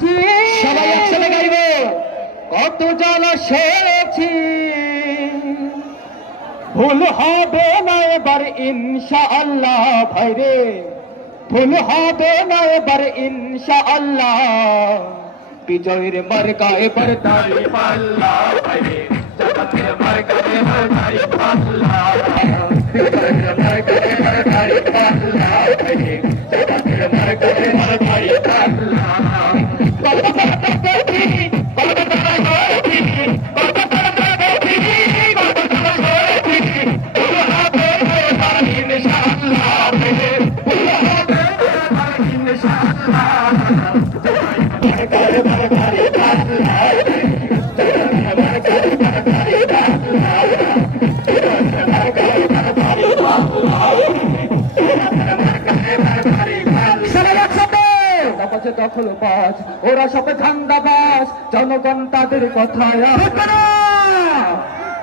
সয়েছি, সবাই একসাথে গাইব। কত জ্বালা সয়েছি, ভুল হবে না এবার ইনশাআল্লাহ ভাইরে, ভুল হবে না এবার ইনশাআল্লাহ, বিজয়ের মার্কা এবার দাঁড়ি পাল্লা ভাইরে, জান্নাতের মার্কা এবার দাঁড়ি পাল্লা, বিজয়ের মার্কা এবার দাঁড়ি পাল্লা ভাইরে, জান্নাতের মার্কা এবার দাঁড়ি পাল্লা। দখল বাস, ওরা সবে ধান্দাবাস, জনগণ তাদের কথায়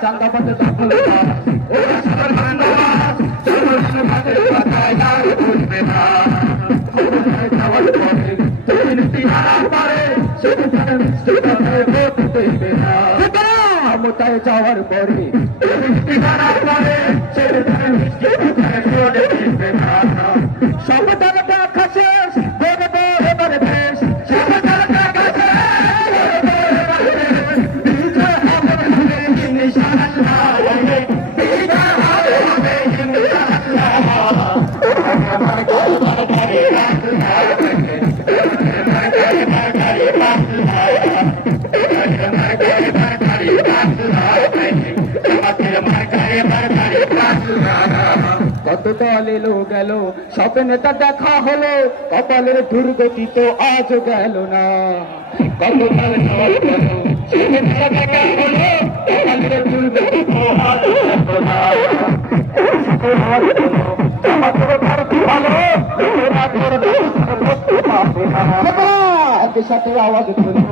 চান্দাবাজে দখল বাস, ওরা সবে ধান্দাবাস, জনগণ তাদের কথায় আর বুঝবে না। যাওয়ার পরে দুর্নীতি হারার পরে শুধু তারা মিষ্টি কথায় ভোট দেবে না। ক্ষমতায় যাওয়ার পরে দুর্নীতি হারার পরে শুধু তারা মিষ্টি কথায় ভোট দেবে না। সব দল দেখা শেষ, দেখবে এবারে বেশ, সব দল দেখা শেষ, বিজয় হবে ইনশাআল্লাহ, বিজয় হবে ইনশাআল্লাহ। কত দল এলো গেল, সব নেতা দেখা হলো, কপালের দুর্গতি তো আজ গেল না। কত দল গেল, সব নেতা দেখা হলো, কপালের দুর্গতি তো আজ গেল না। একই সাথে আওয়াজ তুলো,